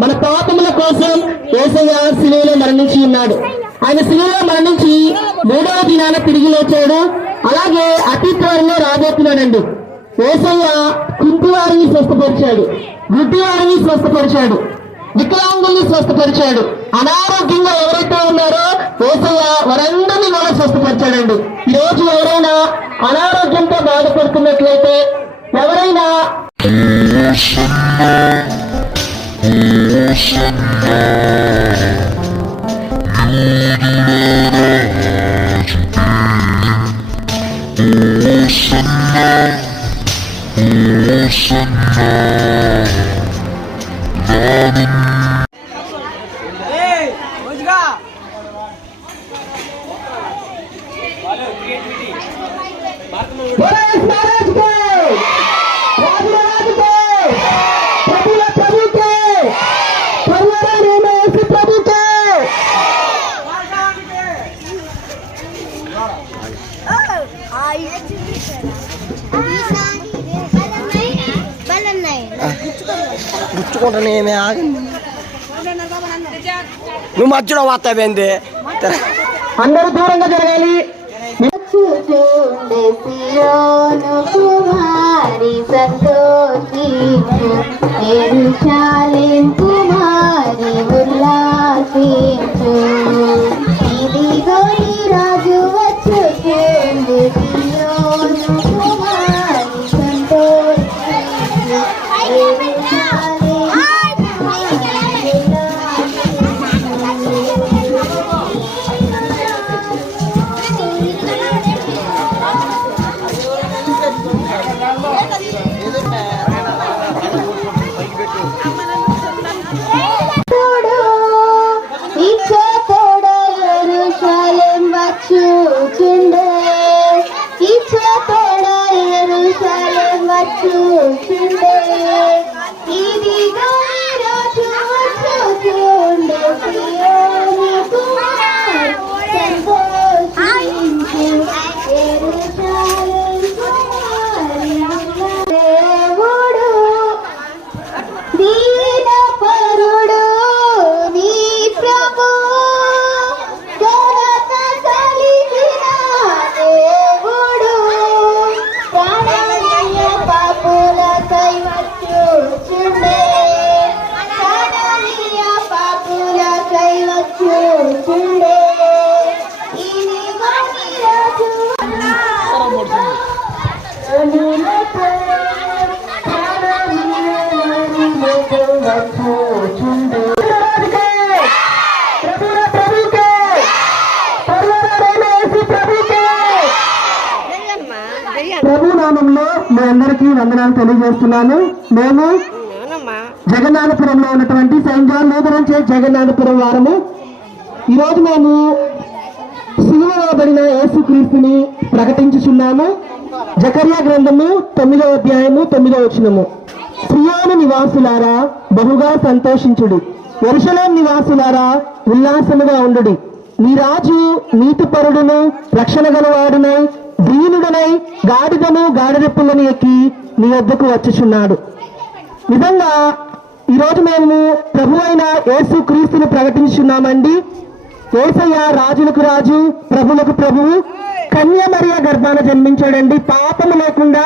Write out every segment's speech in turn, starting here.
మన పాపముల కోసం యేసయ్య శిలువలో మరణించి ఉన్నాడు. ఆయన శిలువలో మరణించి 3వ దినాన తిరిగి లేచాడు. అలాగే అతి త్వరలో రాబోతున్నాడండి. యేసయ్య కుంటి వారిని స్వస్థపరిచాడు, గుడ్డి వారిని స్వస్థపరిచాడు, వికలాంగుల్ని స్వస్థపరిచాడు. అనారోగ్యంగా ఎవరైతే ఉన్నారో యేసయ్య వారందరినీ కూడా స్వస్థపరిచాడండి. ఈ రోజు ఎవరైనా అనారోగ్యంతో బాధపడుతున్నట్లయితే, ఎవరైనా గుచ్చుకుంటానేమే ఆగండి, నువ్వు మధ్యలో వస్తావేంది? అందరూ దూరంగా జరగాలి. కుమారి సంతోషించు, యెరూషలేం కుమారి ఉల్లాసించు, ఇదిగో నీ రాజు వచ్చుచుండు, సియోను కుమారి సంతోషించు, ప్రభు నామంలో మీ అందరికీ వందనాలు తెలియజేస్తున్నాను. మేము జగన్నాథపురంలో ఉన్నటువంటి saint John Lutheran church Jagannathapuram వారము. ఈరోజు మేము సిలువ వేయబడిన యేసుక్రీస్తుని ప్రకటించుచున్నాము. జకర్యా గ్రంథము 9వ అధ్యాయము 9వ వచనము. సియోను నివాసులారా బహుగా సంతోషించుడి, యెరూషలేము నివాసులారా ఉల్లాసముగా ఉండుడి. నీ రాజు నీతిపరుడును రక్షణ గలవాడునై దీనుడనై గాడిదను గాడిరెప్పులను ఎక్కి నీ వద్దకు వచ్చుచున్నాడు. నిజంగా ఈరోజు మేము ప్రభు అయిన యేసు క్రీస్తుని ప్రకటించున్నామండి. యేసయ్య రాజులకు రాజు, ప్రభులకు ప్రభువు, కన్య మరియ గర్భాన జన్మించాడండి. పాపము లేకుండా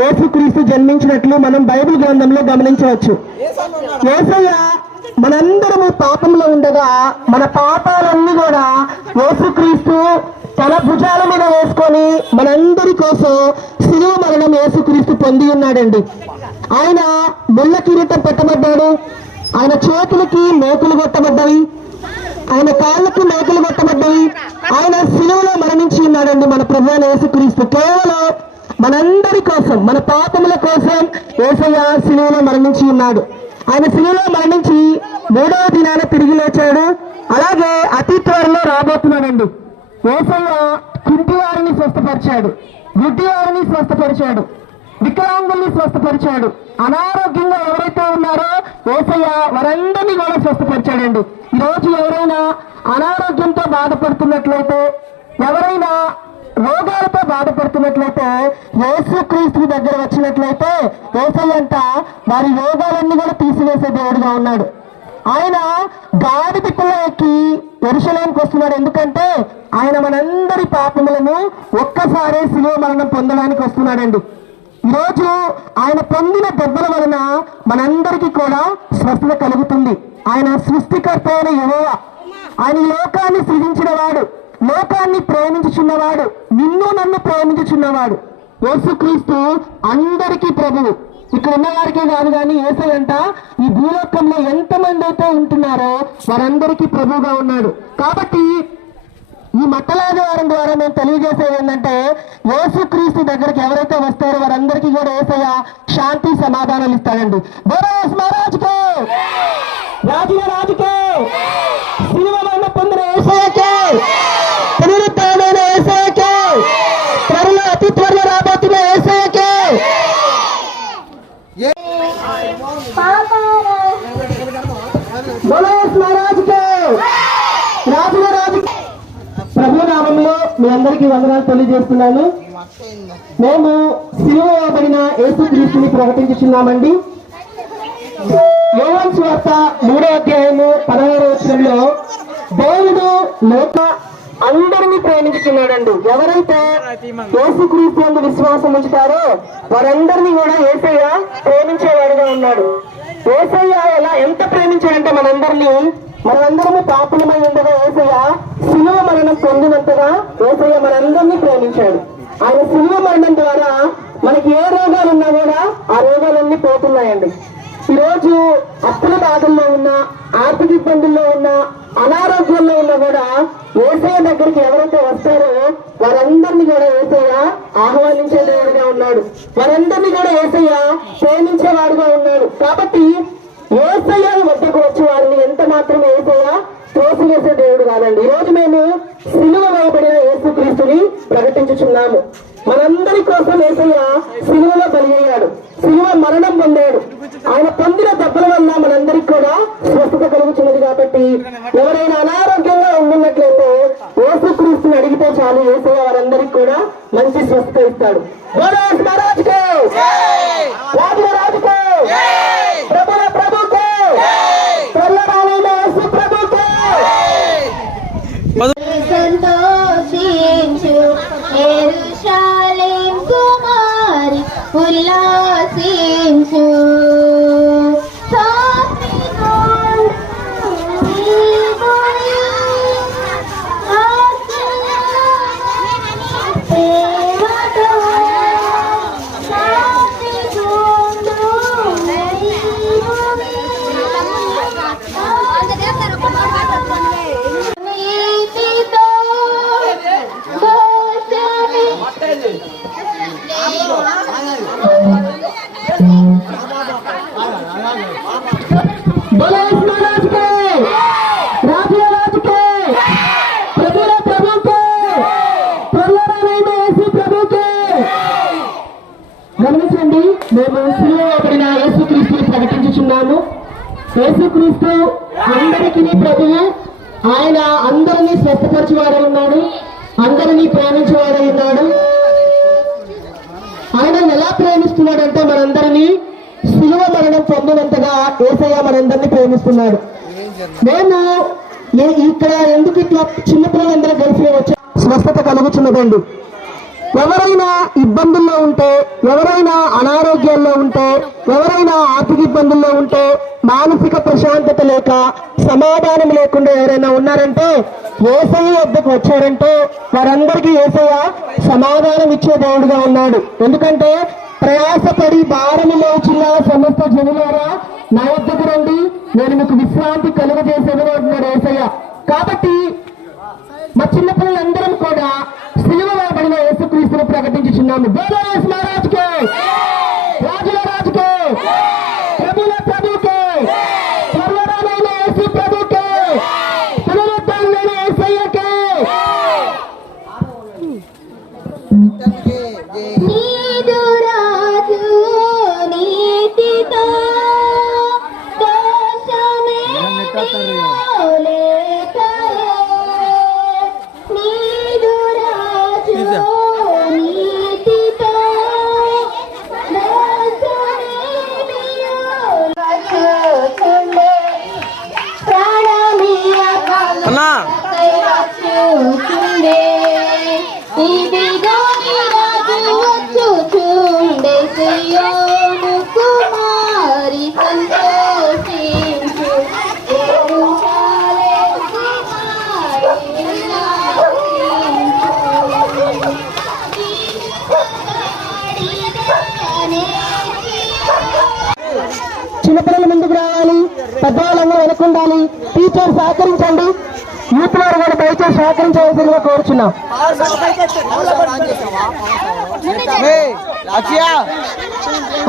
యేసుక్రీస్తు జన్మించినట్లు మనం బైబిల్ గ్రంథంలో గమనించవచ్చు. యేసయ్య మనందరము పాపంలో ఉండగా మన పాపాలన్నీ కూడా యేసుక్రీస్తు తన భుజాల మీద వేసుకొని మనందరి కోసం శిలువ మరణం యేసుక్రీస్తు పొంది ఉన్నాడండి. ఆయన ముళ్ళ కిరీటం పెట్టబడ్డాడు, ఆయన చేతులకి మేకులు కొట్టబడ్డాయి, ఆయన కాళ్ళకి మేకులు కొట్టబడ్డాయి. ఆయన శిలువలో మరణించి ఉన్నాడండి మన ప్రభువైన యేసుక్రీస్తు. కేవలం మనందరి కోసం, మన పాపముల కోసం యేసయ్య శిలువలో మరణించి ఉన్నాడు. ఆయన శిలువలో మరణించి 3వ దినాన తిరిగి లేచాడు. అలాగే అతి త్వరలో రాబోతున్నాడండి. యేసయ్య కుంటి వారిని స్వస్థపరిచాడు, గుడ్డి వారిని స్వస్థపరిచాడు, వికలాంగుల్ని స్వస్థపరిచాడు. అనారోగ్యంగా ఎవరైతే ఉన్నారో యేసయ్య వారందరినీ కూడా స్వస్థపరిచాడండి. ఈరోజు ఎవరైనా అనారోగ్యంతో బాధపడుతున్నట్లయితే, ఎవరైనా రోగాలతో బాధపడుతున్నట్లయితే యేసుక్రీస్తు దగ్గర వచ్చినట్లయితే యేసయ్య అంట వారి రోగాలన్నీ కూడా తీసివేసే దేవుడిగా ఉన్నాడు. ఆయన గాడిద పిల్ల ఎక్కి యెరూషలేముకు వస్తున్నాడు. ఎందుకంటే ఆయన మనందరి పాపములను ఒక్కసారి శిలువ మరణం పొందడానికి వస్తున్నాడండి. ఈరోజు ఆయన పొందిన దెబ్బల వలన మనందరికీ కూడా స్వస్థత కలుగుతుంది. ఆయన సృష్టికర్త అయిన యెహోవా, ఆయన ఈ లోకాన్ని సృజించిన వాడు, లోకాన్ని ప్రేమించుచున్నవాడు, నిన్ను నన్ను ప్రేమించుచున్నవాడు. యేసుక్రీస్తు అందరికీ ప్రభువు. ఇక్కడ ఉన్న వారికే కాదు కానీ యేసయ్య అంట ఈ భూలోకంలో ఎంతమంది అయితే ఉంటున్నారో వారందరికీ ప్రభువుగా ఉన్నాడు. కాబట్టి ఈ మట్టలాదివారం ద్వారా మేము తెలియజేసేది ఏంటంటే, యేసుక్రీస్తు దగ్గరికి ఎవరైతే వస్తారో వారందరికీ కూడా యేసయ్య శాంతి సమాధానాలు ఇస్తాడండి. బోరస్ మహారాజుకే, రాజుల రాజుకే, శిలువ మరణం పొందిన యేసయ్యకే, పునరుత్థానమైన యేసయ్యకే, త్వరలో అతి త్వరలో రాబోతున్న యేసయ్యకే. బోరస్ మహారాజుకే, రాజుల రాజుకే. ప్రభు నామంలో మీ అందరికీ వందనాలు తెలియజేస్తున్నాను. మేము సిలువ వేయబడిన యేసుక్రీస్తుని ప్రకటించుచున్నామండి. యోహాను సువార్త 3వ అధ్యాయము 16వ వచనంలో దేవుడు లోక అందరినీ ప్రేమించుచున్నాడండి. ఎవరైతే యేసుక్రీస్తు యందు విశ్వాసం ఉంచుతారో వారందరినీ కూడా యేసయ్య ప్రేమించేవాడుగా ఉన్నాడు. యేసయ్య ఎంత ప్రేమించాడంటే మనందరము పాపులమై ఉండగా యేసయ్య శిలువ మరణం పొందినంతగా యేసయ్య మనందరినీ ప్రేమించాడు. ఆయన శిలువ మరణం ద్వారా మనకి ఏ రోగాలు ఉన్నా కూడా ఆ రోగాలన్నీ పోతున్నాయండి. ఈరోజు అప్పుల బాధల్లో ఉన్నా, ఆర్థిక ఇబ్బందుల్లో ఉన్నా, అనారోగ్యంలో ఉన్నా కూడా యేసయ్య దగ్గరికి ఎవరైతే వస్తారో వారందరినీ కూడా యేసయ్య ఆహ్వానించే దేవుడిగా ఉన్నాడు. వారందరినీ కూడా యేసయ్య ప్రేమించేవాడుగా ఉన్నాడు. కాబట్టి యేసయ్య వద్దకు వచ్చే వారిని ఎంత మాత్రం యేసయ్య త్రోసివేసే దేవుడు కాదండి. ఈ రోజు మేము సిలువ వేయబడిన యేసుక్రీస్తుని ప్రకటించుచున్నాము. మనందరి కోసం యేసయ్య సిలువలో బలి అయ్యాడు, సిలువ మరణం పొందాడు. ఆయన పొందిన దెబ్బల వల్ల మనందరికి కూడా స్వస్థత కలుగుతున్నది. కాబట్టి ఎవరైనా అనారోగ్యంగా ఉండున్నట్లయితే యేసుక్రీస్తుని అడిగితే చాలు, యేసయ్య వారందరికి కూడా మంచి స్వస్థత ఇస్తాడు. రాజుకే, రాజుల రాజుకే, ప్రభుల ప్రభుకే, త్వరలోనైన యేసు ప్రభుకే. సంతోషించు యెరూషలేం కుమారి, ఉల్లాసించు. గమనించండి, మేము సిలువ వేయబడిన యేసుక్రీస్తుని ప్రకటించుచున్నాము. యేసుక్రీస్తు అందరికీ ప్రభువు. ఆయన అందరినీ స్వస్థపరిచేవాడై ఉన్నాడు, అందరినీ ప్రేమించేవాడై ఉన్నాడు. ఆయన ఎలా ప్రేమిస్తున్నాడంటే మనందరినీ సిలువ మరణం పొందినంతగా యేసయ్య మనందరినీ ప్రేమిస్తున్నాడు. మేము ఇక్కడ ఎందుకు ఇట్లా చిన్నపిల్లలందరూ కలిసి వచ్చి స్వస్థత కలుగుతున్నదండి. ఎవరైనా ఇబ్బందుల్లో ఉంటే, ఎవరైనా అనారోగ్యాల్లో ఉంటే, ఎవరైనా ఆర్థిక ఇబ్బందుల్లో ఉంటే, మానసిక ప్రశాంతత లేక సమాధానం లేకుండా ఎవరైనా ఉన్నారంటే యేసయ్య వద్దకు వచ్చారంటే వారందరికీ యేసయ్య సమాధానం ఇచ్చే దేవుడుగా ఉన్నాడు. ఎందుకంటే ప్రయాసపడి భారము మోచున్న సమస్త జనులారా నా వద్దకు రండి, నేను మీకు విశ్రాంతి కలుగజేసేదని అంటున్నాడు యేసయ్య. కాబట్టి మా చిన్నపిల్లలందరం కూడా సిలువ వేయబడిన యేసుక్రీస్తును ప్రకటించుచున్నాము. వచ్చుచుండే ఇదిగో నీ రాజు వచ్చుచుండే సియోను కుమారి సంతోషించు యెరూషలేము కుమారి చిన్నపిల్లలు ముందుకు రావాలి, పెద్దవాళ్ళందరూ వెనకుండాలి. టీచర్ సహకరించండి, యూత్ వారు కూడా దయచేసి సహకరించవలసిందిగా కోరుచున్నాం.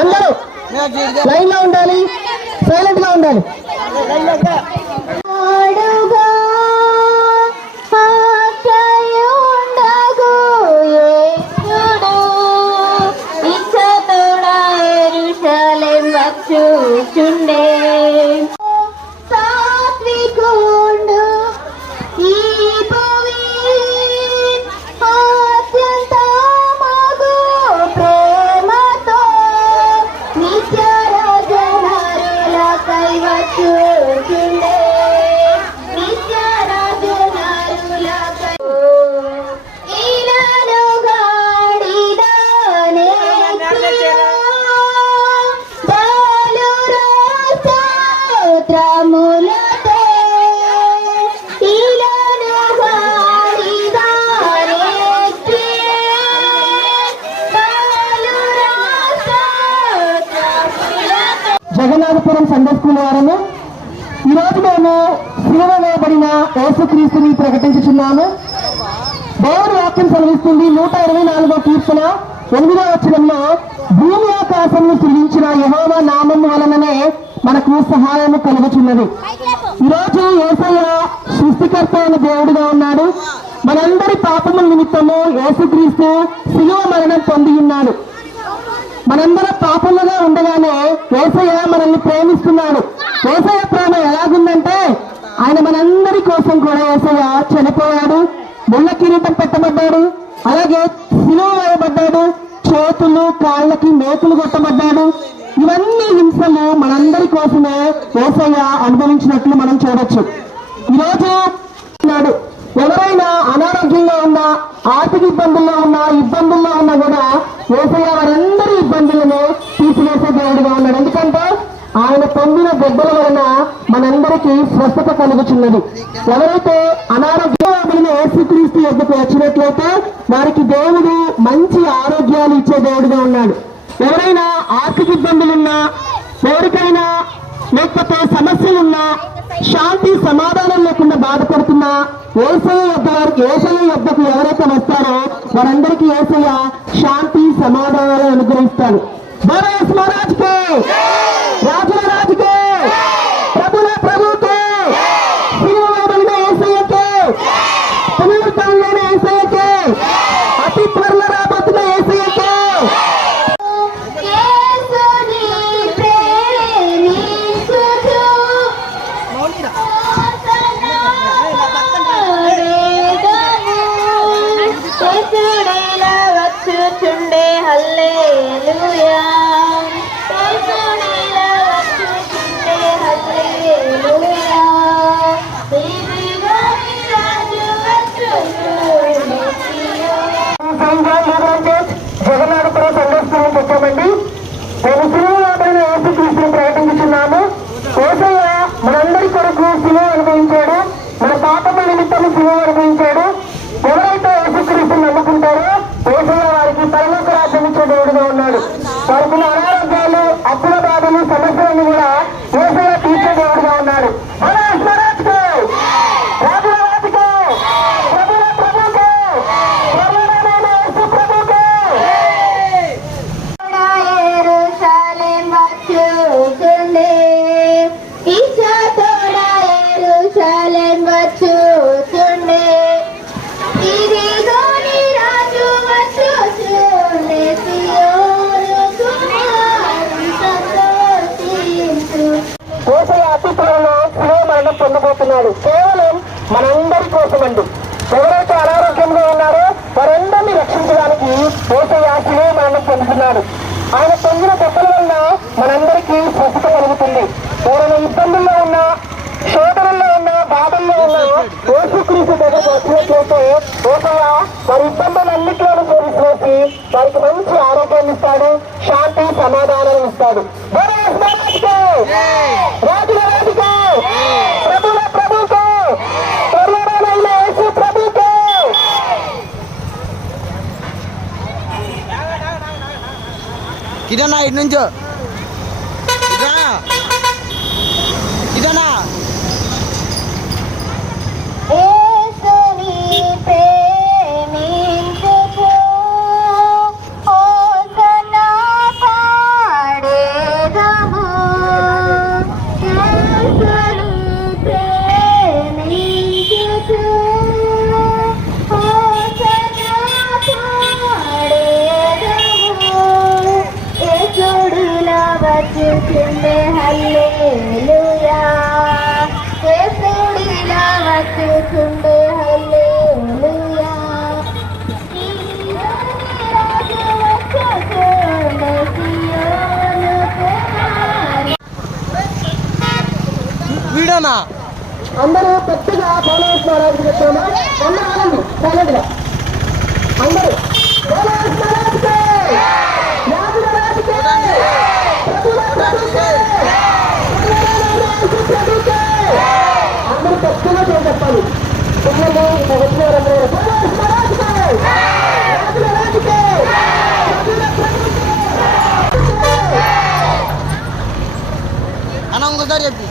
అందరూ లైన్ లో ఉండాలి, సైలెంట్ గా ఉండాలి. ఆడుగా ఆశయుండగు యేసుడు ఇచ్చతోడా యెరూషలేము వచ్చుచుండే సాత్వికుండు ఈ భువి అత్యంత మగు ప్రేమతో నిత్య రాజనరులకై వచ్చుచుండే నిత్య రాజనరులకై ఈనాడు గాడిదనే స్తోత్రములతో ఈనాడు గాడిదనే జగన్నాథపురం సండే స్కూల్ వారము ఈరోజు మేము సిలువ వేయబడిన యేసుక్రీస్తుని ప్రకటించుచున్నాము. దేవుని వాక్యం సెలవిస్తుంది 124వ కీర్తన 8వ వచనంలో, భూమి ఆకాశమును సృజించిన యెహోవా నామము వలననే మనకు సహాయము కలుగుచున్నది. ఈరోజు యేసయ్య సృష్టికర్త అయిన దేవుడిగా ఉన్నాడు. మనందరి పాపముల నిమిత్తము యేసుక్రీస్తు సిలువ మరణం పొంది ఉన్నాడు. మనందరం పాపములుగా ఉండగానే యేసయ్య మనల్ని ప్రేమిస్తున్నాడు. యేసయ్య ప్రేమ ఎలాగుందంటే, ఆయన మనందరి కోసం కూడా యేసయ్య చనిపోయాడు, ముళ్ళ కిరీటం పెట్టబడ్డాడు, అలాగే సిలువ వేయబడ్డాడు, చేతులు కాళ్ళకి మేకులు కొట్టబడ్డాడు. ఇవన్నీ హింసలు మనందరి కోసమే యేసయ్య అనుభవించినట్లు మనం చూడొచ్చు. ఈరోజు ఎవరైనా అనారోగ్యంగా ఉన్నా, ఆర్థిక ఇబ్బందుల్లో ఉన్నా, ఇబ్బందుల్లో ఉన్నా కూడా యేసయ్య వారందరి ఇబ్బందులను తీసివేసే దేవుడిగా ఉన్నాడు. ఎందుకంటే ఆయన పొందిన దెబ్బల వలన మనందరికీ స్వస్థత కలుగుచున్నది. ఎవరైతే అనారోగ్యమైన యేసుక్రీస్తు యొద్దకు వచ్చినట్లయితే వారికి దేవుడు మంచి ఆరోగ్యాలు ఇచ్చే దేవుడిగా ఉన్నాడు. ఎవరైనా ఆర్థిక ఇబ్బందులున్నా, ఎవరికైనా లేకపోతే సమస్యలున్నా, శాంతి సమాధానం లేకుండా బాధపడుతున్నా యేసయ్య యొద్దకు ఎవరైతే వస్తారో వారందరికీ యేసయ్య శాంతి సమాధానాలు అనుగ్రహిస్తాడు. బోరేస్ మహారాజ్కే, రాజుల రాజుకే, ప్రభుల ప్రభుకే, సిలువ వేయబడిన యేసయ్యకే, పునరుద్ధరణ యేసయ్యకే, అతి త్వరలో రాబోతున్న యేసయ్యకే. యేసుని ప్రేమించుచు యేసుడిలా వచ్చుచుండే హల్లెలూయా, యేసుడిలా వచ్చుచుండే హల్లెలూయా, ఇదిగో నీ రాజు వచ్చుచుండే సియోను. జగన్నాథపురం సండే స్కూల్ నుంచి వచ్చామండి. మేము సిలువ వేయబడిన యేసుక్రీస్తుని ప్రకటించుచున్నాము. యేసయ్య మనందరి కొరకు సిలువ అనుభవించాడు, మన పాపముల నిమిత్తము సిలువ అనుభవించాడు. ఎవరైతే యేసుక్రీస్తుని నమ్ముకుంటారో యేసయ్య వారికి పరలోక రాజ్యం ఇచ్చే దేవుడిగా ఉన్నాడు. వారికి ఉన్న అనారోగ్యాలు, అప్పుల బాధలు, సమస్యలను కూడా యేసయ్య తీర్చే దేవుడిగా ఉన్నాడు. బోరేస్ మహారాజ్కే, రాజుల రాజుకే, ప్రభుల ప్రభుకే, ప్రభువైన యేసు ప్రభుకే. యెరూషలేము వచ్చుచుండే ఇచ్చతోడా యెరూషలేము వచ్చుచుండే ఇదిగో నీ రాజు వచ్చుచుండే సియోను కుమారి సంతోషించు. యేసయ్య అతి త్వరలో సిలువ మరణం పొందబోతున్నాడు. కేవలం మనందరి కోసమండి. ఎవరైతే అనారోగ్యంగా ఉన్నారో వారందరినీ రక్షించడానికి యేసయ్య సిలువ మరణం పొందుతున్నాడు. ఆయన పొందిన దెబ్బల వల్ల మనందరికీ స్వస్థత కలుగుతుంది. ఎవరైనా ఇబ్బందుల్లో ఉన్నా, శోధనల్లో ఉన్నా, బాధల్లో ఉన్నా యేసుక్రీస్తు దగ్గరకు వచ్చినట్లయితే ఏసయ్య వారి ఇబ్బందులన్నింటిలోనూ తోలిసివేసి వారికి మంచి ఆరోగ్యాన్ని ఇస్తాడు, శాంతి సమాధానం ఇస్తాడు. రాజుల రాజుకే, ప్రభుల ప్రభుకే, త్వరలోనైన యేసు ప్రభుకే. ఇదన్నా ఇటు నుంచో ఇదన్నా యేసుని ప్రేమించుచు హోసన్నా పాడేదము. యేసుని ప్రేమించుచు హోసన్నా పాడేదము. యేసుడిలా వచ్చుచుండే హల్లెలూయా, యేసుడిలా వచ్చుచుండే హల్లెలూయా. రాజు వచ్చుచుండే సియోను కుమారి. వీడనా అందరూ పెద్దగా బోనస్ మహారాజు చెప్తామా? అందరూ ఆనండి సైలెంట్గా అందరూ బోనస్ మహారాజుకే, రాజుల రాజుకే, ప్రభుల ప్రభుకే, ప్రభుకే. అందరూ పెద్దగా చెప్పాలి. పిల్లలు వచ్చిన వారందరూ బోనస్ మహారాజుకే, రాజుల రాజుకే, ప్రభుల ప్రభుకే. అన్న ఇంకోసారి చెప్పి